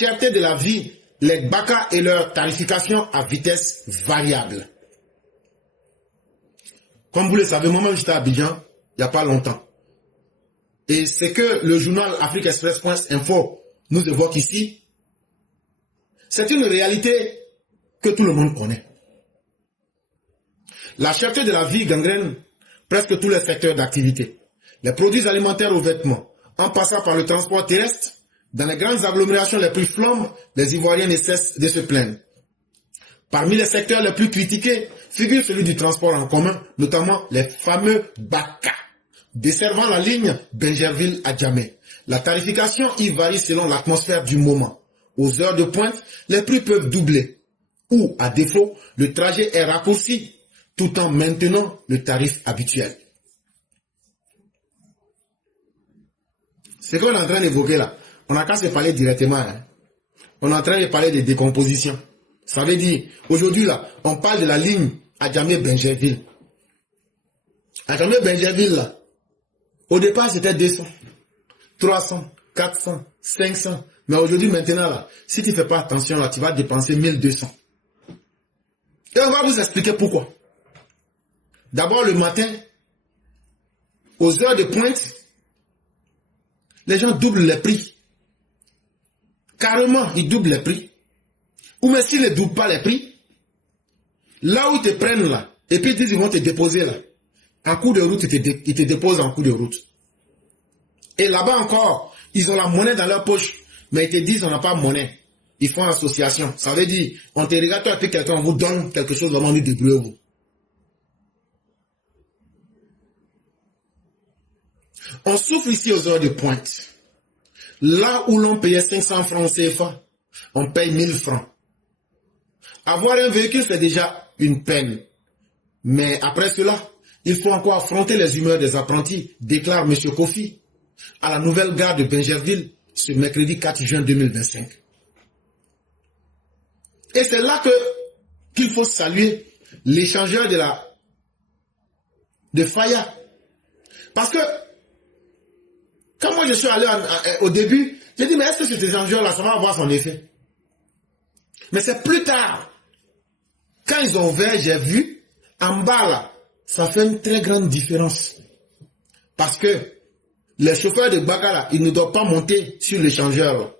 cherté de la vie, les Baka et leur tarification à vitesse variable. Comme vous le savez, moi-même j'étais à Abidjan il n'y a pas longtemps. Et c'est que le journal afriquexpress.info nous évoque ici. C'est une réalité que tout le monde connaît. La cherté de la vie gangrène presque tous les secteurs d'activité. Les produits alimentaires aux vêtements, en passant par le transport terrestre, dans les grandes agglomérations les plus flambes, les Ivoiriens ne cessent de se plaindre. Parmi les secteurs les plus critiqués figure celui du transport en commun, notamment les fameux Baka, desservant la ligne Bingerville à Djamé. La tarification y varie selon l'atmosphère du moment. Aux heures de pointe, les prix peuvent doubler. Ou, à défaut, le trajet est raccourci, tout en maintenant le tarif habituel. Ce qu'on est en train d'évoquer là, on n'a qu'à se parler directement. Hein. On est en train de parler de décomposition. Ça veut dire, aujourd'hui là, on parle de la ligne Adjamé-Bingerville. Adjamé-Bingerville là, au départ c'était 200, 300, 400, 500. Mais aujourd'hui maintenant là, si tu ne fais pas attention là, tu vas dépenser 1200. Et on va vous expliquer pourquoi. D'abord le matin, aux heures de pointe, les gens doublent les prix. Carrément, ils doublent les prix. Ou mais s'ils ne doublent pas les prix, là où ils te prennent là, et puis ils disent qu'ils vont te déposer là, en cours de route, ils te déposent en cours de route. Et là-bas encore, ils ont la monnaie dans leur poche, mais ils te disent on n'a pas de monnaie. Ils font association. Ça veut dire, on te regarde toi et puis quelqu'un vous donne quelque chose, vraiment nous débrouillez-vous. On souffre ici aux heures de pointe. Là où l'on payait 500 francs CFA, on paye 1000 francs. Avoir un véhicule, c'est déjà une peine. Mais après cela, il faut encore affronter les humeurs des apprentis, déclare M. Kofi, à la nouvelle gare de Bingerville, ce mercredi 4 juin 2025. Et c'est là qu'il faut saluer l'échangeur de Faya. Parce que, quand moi je suis allé au début, j'ai dit, mais est-ce que cet échangeur-là, ça va avoir son effet? Mais c'est plus tard. Quand ils ont ouvert, j'ai vu, en bas là, ça fait une très grande différence. Parce que les chauffeurs de Baka là, ils ne doivent pas monter sur l'échangeur.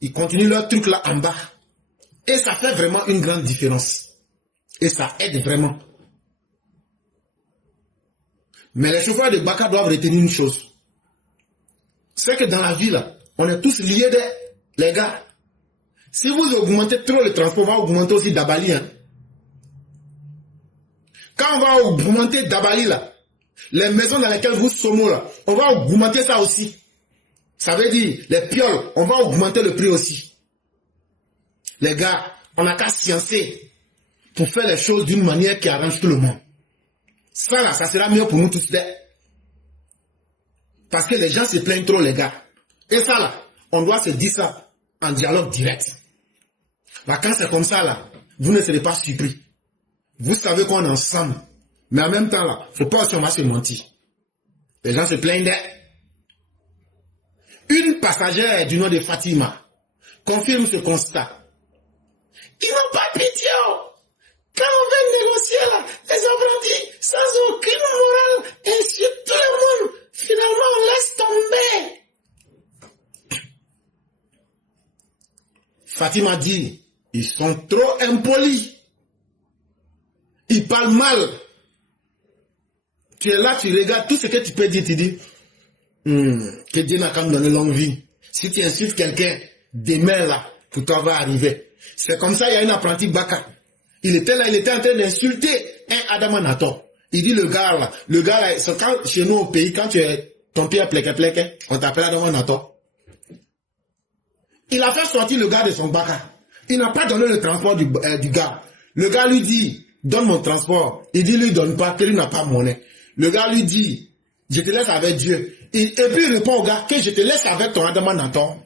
Ils continuent leur truc là en bas. Et ça fait vraiment une grande différence. Et ça aide vraiment. Mais les chauffeurs de Baka doivent retenir une chose. C'est que dans la vie là, on est tous liés les gars. Si vous augmentez trop le transport, on va augmenter aussi Dabali. Hein. Quand on va augmenter Dabali là, les maisons dans lesquelles vous sommes là, on va augmenter ça aussi. Ça veut dire, les pioles, on va augmenter le prix aussi. Les gars, on n'a qu'à sciencer pour faire les choses d'une manière qui arrange tout le monde. Ça là, ça sera mieux pour nous tous. Parce que les gens se plaignent trop, les gars. Et ça là, on doit se dire ça en dialogue direct. Bah, quand c'est comme ça là, vous ne serez pas surpris. Vous savez qu'on est ensemble. Mais en même temps là, faut pas aussi on va se mentir. Les gens se plaignent Une passagère du nom de Fatima confirme ce constat. Ils n'ont pas pitié. Quand on veut négocier là, les apprentis, sans aucune morale, insultent tout le monde. Finalement, on laisse tomber. Fatima dit, ils sont trop impolis. Ils parlent mal. Tu es là, tu regardes tout ce que tu peux dire, tu dis, que Dieu n'a qu'à me donner longue vie. Si tu insultes quelqu'un, demain là, pour toi va arriver. C'est comme ça, il y a un apprenti Baka. Il était là, il était en train d'insulter un Adamanato. Il dit le gars là, c'est quand chez nous au pays, quand tu es ton pied pleque, on t'appelle Adamanato. Il a fait sortir le gars de son Baka. Il n'a pas donné le transport du gars. Le gars lui dit, donne mon transport. Il dit, lui donne pas, que lui n'a pas monnaie. Le gars lui dit, je te laisse avec Dieu. Et puis il répond au gars, que je te laisse avec ton Adamanato.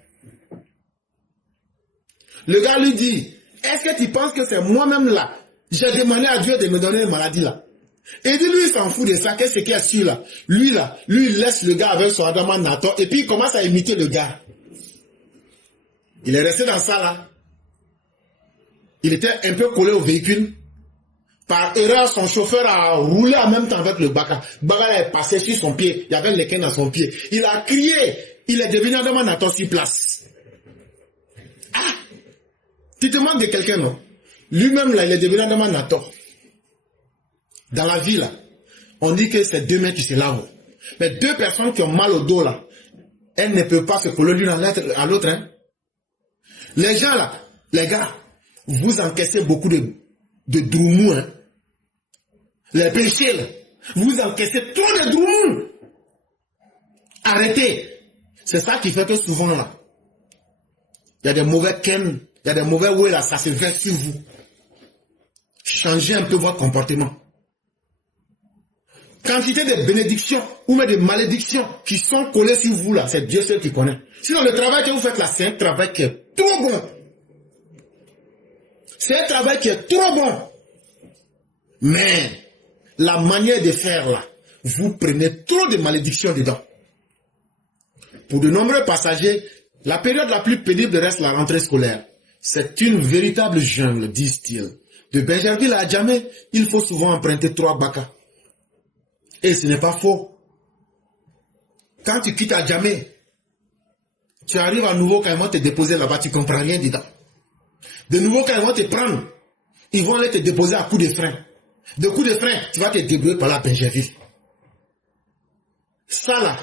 Le gars lui dit, est-ce que tu penses que c'est moi-même là? J'ai demandé à Dieu de me donner une maladie là. Et dit, lui, il s'en fout de ça. Qu'est-ce qu'il y a sur là? Lui, il laisse le gars avec son Adamanato et puis il commence à imiter le gars. Il est resté dans ça là. Il était un peu collé au véhicule. Par erreur, son chauffeur a roulé en même temps avec le Baka. Baka est passé sur son pied. Il y avait le quin dans son pied. Il a crié. Il est devenu un attend sur place. Ah! Tu te manques de quelqu'un, non? Lui-même, là, il est devenu un attend. Dans la vie, là, on dit que c'est deux mains qui se lavent. Mais deux personnes qui ont mal au dos, là, elles ne peuvent pas se coller l'une à l'autre. Hein? Les gens, là, les gars, vous encaissez beaucoup de droumous. Hein? Les péchés, là, vous encaissez trop de droumous. Arrêtez. C'est ça qui fait que souvent, là, il y a des mauvais ken, il y a des mauvais ouais, là, ça se verse sur vous. Changez un peu votre comportement. Quantité de bénédictions ou même de malédictions qui sont collées sur vous là, c'est Dieu seul qui connaît. Sinon le travail que vous faites là, c'est un travail qui est trop bon. C'est un travail qui est trop bon. Mais la manière de faire là, vous prenez trop de malédictions dedans. Pour de nombreux passagers, la période la plus pénible reste la rentrée scolaire. C'est une véritable jungle, disent-ils. De Benjerville à Adjamé, il faut souvent emprunter 3 bakas. Et ce n'est pas faux. Quand tu quittes Adjamé, tu arrives à nouveau quand ils vont te déposer là-bas, tu ne comprends rien dedans. De nouveau quand ils vont te prendre, ils vont aller te déposer à coups de frein. De coups de frein, tu vas te débrouiller par la Benjerville. Ça là,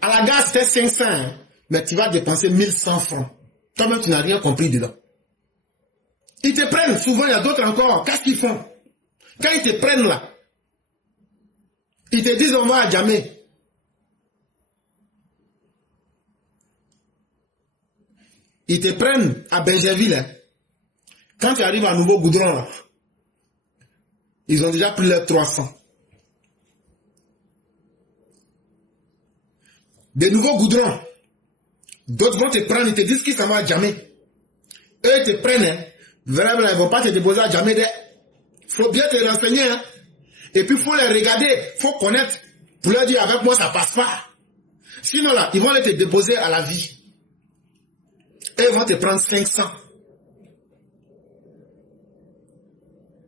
à la gare c'était 500, hein, mais tu vas dépenser 1100 francs. Toi-même tu n'as rien compris dedans. Ils te prennent, souvent il y a d'autres encore, qu'est-ce qu'ils font? Quand ils te prennent là, ils te disent on va à Adjamé. Ils te prennent à Benjerville. Hein. Quand tu arrives à Nouveau Goudron, là, ils ont déjà pris leurs 300. De Nouveau Goudron, d'autres vont te prendre, ils te disent qu'ils s'en vont à Adjamé. Eux, ils te prennent. Hein. Vraiment, ils ne vont pas te déposer à Adjamé. Il faut bien te renseigner. Hein. Et puis, il faut les regarder, il faut connaître. Pour leur dire, avec moi, ça ne passe pas. Sinon, là, ils vont aller te déposer à la vie. Et ils vont te prendre 500.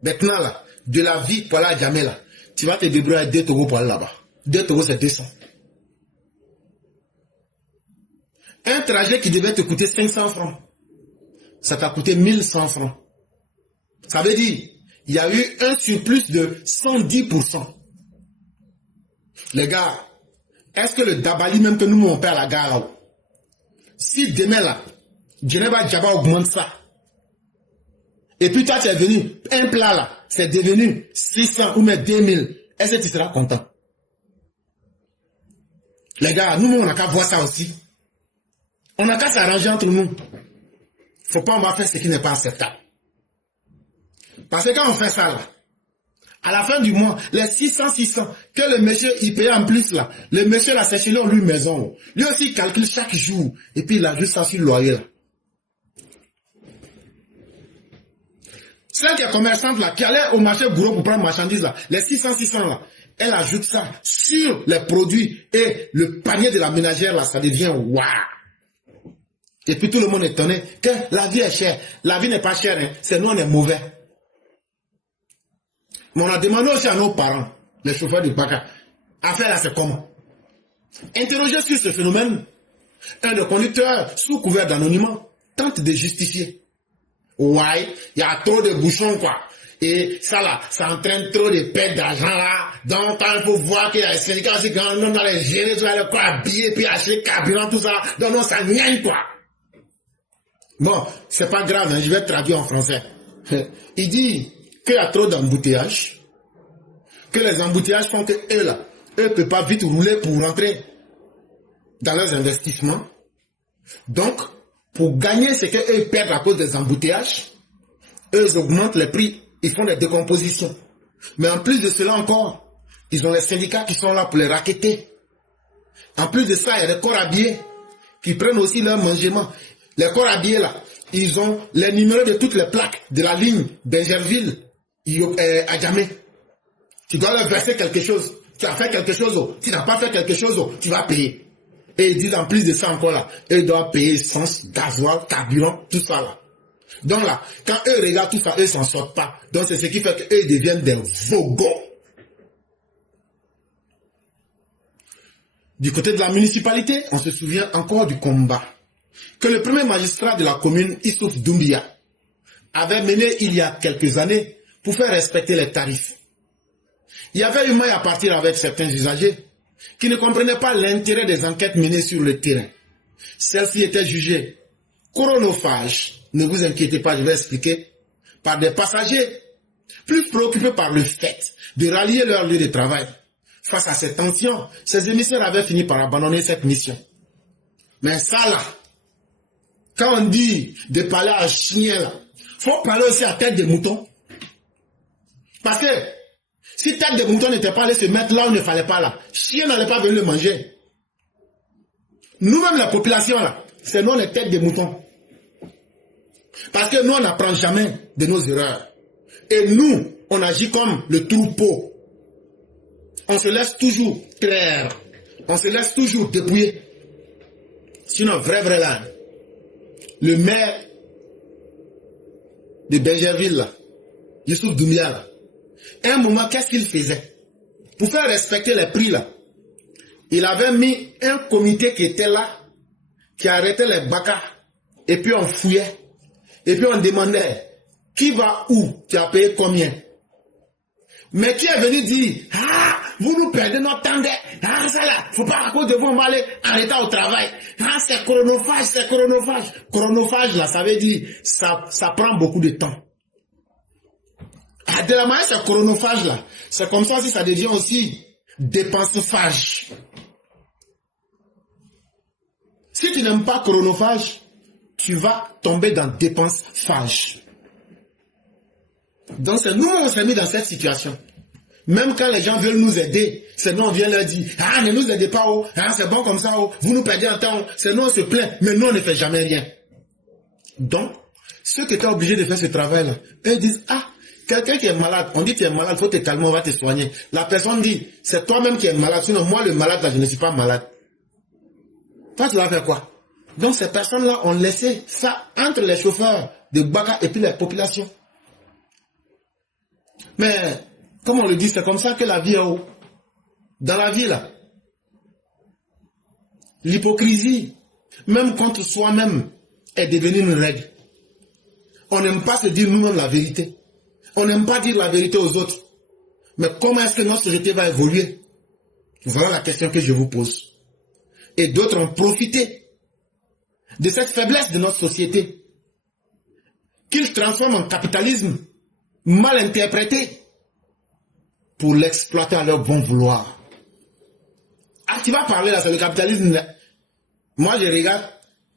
Maintenant, là, de la vie pour aller à Adjamé, là, tu vas te débrouiller à 2 taureaux pour aller là-bas. 2 taureaux, c'est 200. Un trajet qui devait te coûter 500 francs, ça t'a coûté 1100 francs. Ça veut dire, il y a eu un surplus de 110%. Les gars, est-ce que le Dabali même que nous on paie à la gare là, si demain là, Geneva Djaba augmente ça, et puis toi tu es venu, un plat là, c'est devenu 600 ou même 2000, est-ce que tu seras content? Les gars, nous on n'a qu'à voir ça aussi. On n'a qu'à s'arranger entre nous. Faut pas on va faire ce qui n'est pas acceptable. Parce que quand on fait ça là, à la fin du mois, les 600, que le monsieur il paye en plus là, le monsieur là c'est chez lui, lui maison. Lui aussi il calcule chaque jour, et puis il ajoute ça sur le loyer là. Celle qui est commerçante là, qui allait au marché gros pour prendre marchandises là, les 600 là, elle ajoute ça sur les produits et le panier de la ménagère là, ça devient waouh. Et puis tout le monde est étonné que la vie est chère. La vie n'est pas chère, hein. C'est nous on est mauvais. Mais on a demandé aussi à nos parents, les chauffeurs du Baka, à faire là c'est comment? Interroger sur ce phénomène. Un des conducteurs, sous couvert d'anonymat, tente de justifier. Ouais, il y a trop de bouchons quoi. Et ça là, ça entraîne trop de pertes d'argent là. Donc quand il faut voir qu'il y a les syndicats aussi, quand on a les gérer, tu vas le quoi, habiller, puis acheter carburant, tout ça. Donc non, ça niaque quoi. Bon, c'est pas grave, hein, je vais traduire en français. Il dit qu'il y a trop d'embouteillages, que les embouteillages font que eux là, eux ne peuvent pas vite rouler pour rentrer dans leurs investissements. Donc, pour gagner ce qu'eux perdent à cause des embouteillages, eux augmentent les prix, ils font des décompositions. Mais en plus de cela encore, ils ont les syndicats qui sont là pour les racketter. En plus de ça, il y a des corps habillés qui prennent aussi leur mangement. Les corps habillés là, ils ont les numéros de toutes les plaques de la ligne Benjerville, Adjamé. Tu dois leur verser quelque chose. Tu as fait quelque chose, tu n'as pas fait quelque chose, tu vas payer. Et ils disent en plus de ça encore là, eux doivent payer essence, gasoil, carburant, tout ça là. Donc là, quand eux regardent tout ça, eux s'en sortent pas. Donc c'est ce qui fait qu'eux deviennent des vogons. Du côté de la municipalité, on se souvient encore du combat que le premier magistrat de la commune, Issouf Doumbia, avait mené il y a quelques années pour faire respecter les tarifs. Il y avait eu maille à partir avec certains usagers qui ne comprenaient pas l'intérêt des enquêtes menées sur le terrain. Celles-ci étaient jugées chronophages, ne vous inquiétez pas, je vais expliquer, par des passagers plus préoccupés par le fait de rallier leur lieu de travail. Face à cette tension, ces émissaires avaient fini par abandonner cette mission. Mais ça là, quand on dit de parler à chien là, faut parler aussi à tête de mouton. Parce que si tête de mouton n'était pas allé se mettre là où il ne fallait pas là, chien n'allait pas venir le manger. Nous-mêmes la population là, c'est nous les têtes de mouton. Parce que nous on n'apprend jamais de nos erreurs. Et nous, on agit comme le troupeau. On se laisse toujours traire. On se laisse toujours dépouiller. Sinon, vrai là, le maire de Bergerville, là, Youssouf Doumbia, là, à un moment, qu'est-ce qu'il faisait? Pour faire respecter les prix, là, il avait mis un comité qui était là, qui arrêtait les bacas, et puis on fouillait, et puis on demandait, qui va où? Tu as payé combien? Mais qui est venu dire, ah, vous nous perdez notre temps, ah, ça là, faut pas à cause de vous, on va aller arrêter au travail. Ah, c'est chronophage, c'est chronophage. Chronophage, là, ça veut dire, ça prend beaucoup de temps. Ah, de la manière, c'est chronophage, là. C'est comme ça si ça devient aussi dépensephage. Si tu n'aimes pas chronophage, tu vas tomber dans dépensephage. Donc c'est nous, on s'est mis dans cette situation. Même quand les gens veulent nous aider, c'est nous, on vient leur dire, ah, ne nous aidez pas, oh, ah, c'est bon comme ça, oh, vous nous perdez en temps, c'est nous, on se plaint, mais nous, on ne fait jamais rien. Donc, ceux qui étaient obligés de faire ce travail-là, eux disent, ah, quelqu'un qui est malade, on dit tu es malade, il faut te calmer, on va te soigner. La personne dit, c'est toi-même qui es malade, sinon moi, le malade, là, je ne suis pas malade. Toi, tu vas faire quoi? Donc, ces personnes-là ont laissé ça entre les chauffeurs de Baka et puis les populations. Mais, comme on le dit, c'est comme ça que la vie est haut. Dans la vie, là, l'hypocrisie, même contre soi-même, est devenue une règle. On n'aime pas se dire nous-mêmes la vérité. On n'aime pas dire la vérité aux autres. Mais comment est-ce que notre société va évoluer? Voilà la question que je vous pose. Et d'autres ont profité de cette faiblesse de notre société, qu'ils transforment en capitalisme mal interprété pour l'exploiter à leur bon vouloir. Ah, tu vas parler là, c'est le capitalisme. Là. Moi, je regarde.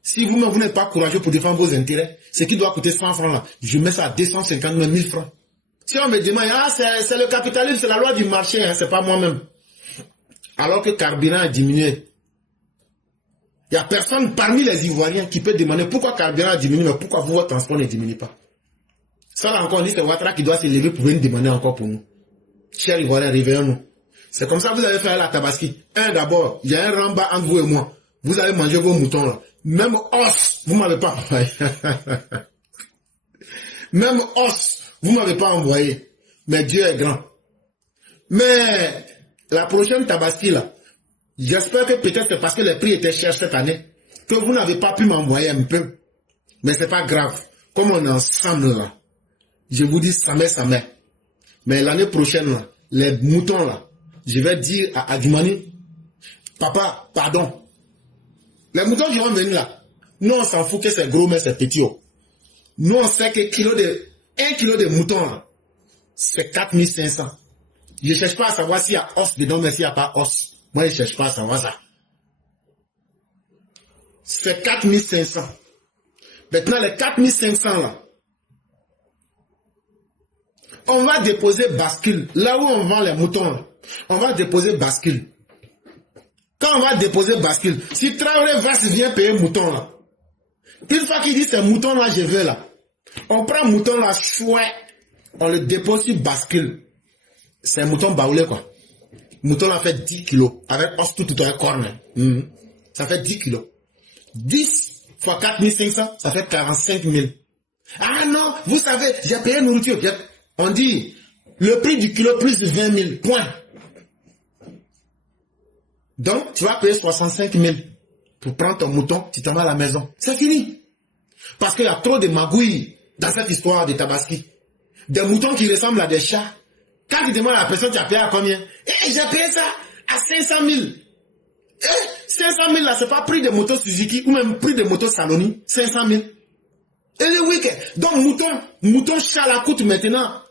Si vous-même, vous n'êtes pas courageux pour défendre vos intérêts, ce qui doit coûter 100 francs là, je mets ça à 250 000 francs. Si on me demande, ah, c'est le capitalisme, c'est la loi du marché, hein, c'est pas moi-même. Alors que le carburant a diminué. Il n'y a personne parmi les Ivoiriens qui peut demander pourquoi le carburant a diminué, mais pourquoi vous, votre transport ne diminue pas. Ça là encore, on dit c'est Ouattara qui doit se lever pour venir demander encore pour nous. Chers Ivoiriens, réveillons-nous. C'est comme ça que vous allez faire la Tabaski. D'abord, il y a un ramba entre vous et moi. Vous allez manger vos moutons là. Même os, vous ne m'avez pas envoyé. Même os, vous ne m'avez pas envoyé. Mais Dieu est grand. Mais la prochaine Tabaski là, j'espère que peut-être c'est parce que les prix étaient chers cette année que vous n'avez pas pu m'envoyer un peu. Mais c'est pas grave. Comme on est ensemble là, je vous dis ça met. Mais l'année prochaine là, les moutons là, je vais dire à Adjumani, papa, pardon. Les moutons qui vont venir là, nous on s'en fout que c'est gros mais c'est petit. Oh. Nous on sait que 1 kilo de mouton là, c'est 4500. Je ne cherche pas à savoir s'il y a os dedans, mais s'il n'y a pas os. Moi, je ne cherche pas à savoir ça. C'est 4500. Maintenant, les 4500 là, on va déposer bascule. Là où on vend les moutons, là, on va déposer bascule. Quand on va déposer bascule, si Traoré vient payer mouton là, une fois qu'il dit ces moutons là, je veux là, on prend mouton là, chouette, on le dépose sur bascule. C'est un mouton baoulé quoi. Mouton là fait 10 kilos, avec os tout un corne. ça fait 10 kilos. 10 fois 4500, ça fait 45 000. Ah non, vous savez, j'ai payé nourriture. On dit, le prix du kilo plus de 20 000, point. Donc, tu vas payer 65 000 pour prendre ton mouton, tu t'en vas à la maison. C'est fini. Parce qu'il y a trop de magouilles dans cette histoire de Tabaski. Des moutons qui ressemblent à des chats. Quand tu demandes à la personne, tu as payé à combien? J'ai payé ça à 500 000. 500 000 là, c'est pas prix de moto Suzuki ou même prix de moto Saloni. 500 000. Et le week-end. Donc, mouton chat là coûte maintenant.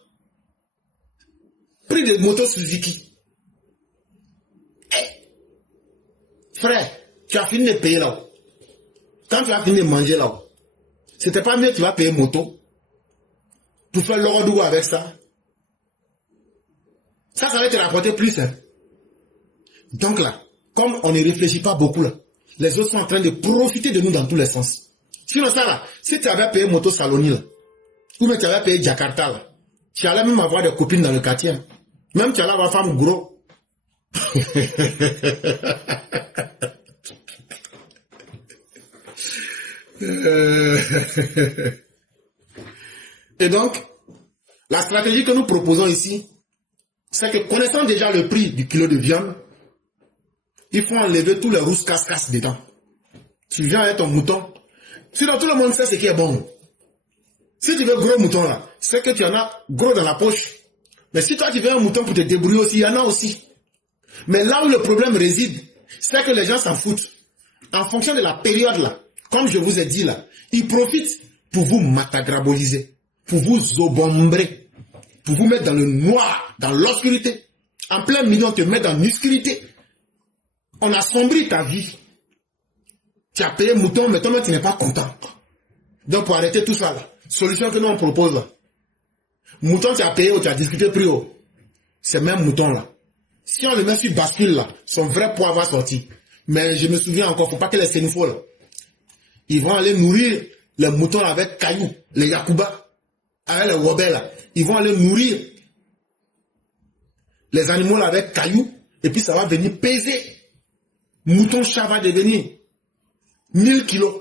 Prix de moto Suzuki. Frère, tu as fini de payer là-haut. Quand tu as fini de manger là-haut, c'était pas mieux, tu vas payer moto pour faire l'ordre avec ça. Ça va te rapporter plus. Hein. Donc là, comme on ne réfléchit pas beaucoup là, les autres sont en train de profiter de nous dans tous les sens. Sinon ça là, si tu avais payé moto Saloni là, ou même tu avais payé Jakarta là, tu allais même avoir des copines dans le quartier. Hein. Même tu allais avoir femme gros. Et donc, la stratégie que nous proposons ici, c'est que connaissant déjà le prix du kilo de viande, il faut enlever tous les rousses casse-casse dedans. Tu viens avec ton mouton. Sinon, tout le monde sait ce qui est bon. Si tu veux gros mouton là, c'est que tu en as gros dans la poche. Mais si toi tu veux un mouton pour te débrouiller aussi, il y en a aussi. Mais là où le problème réside, c'est que les gens s'en foutent. En fonction de la période là, comme je vous ai dit là, ils profitent pour vous matagraboliser, pour vous obombrer, pour vous mettre dans le noir, dans l'obscurité. En plein milieu, on te met dans l'obscurité. On assombrit ta vie. Tu as payé mouton, mais toi-même tu n'es pas content. Donc pour arrêter tout ça là, solution que nous on propose là. Mouton tu as payé ou tu as discuté plus haut. C'est même mouton là. Si on le met sur bascule là, son vrai poids va sortir. Mais je me souviens encore, faut pas que les sénifaux là, ils vont aller nourrir les moutons avec cailloux, les yakuba, avec les wobels là. Ils vont aller nourrir les animaux là avec cailloux, et puis ça va venir peser. Mouton chat va devenir 1000 kilos,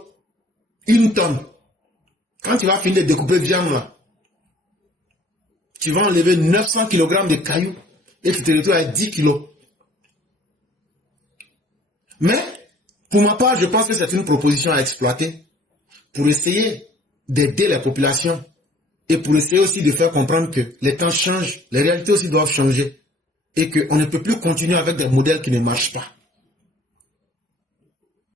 1 tonne. Quand tu vas finir de découper viande là, tu vas enlever 900 kg de cailloux et tu te retrouves avec 10 kilos. Mais, pour ma part, je pense que c'est une proposition à exploiter pour essayer d'aider les populations et pour essayer aussi de faire comprendre que les temps changent, les réalités aussi doivent changer et qu'on ne peut plus continuer avec des modèles qui ne marchent pas.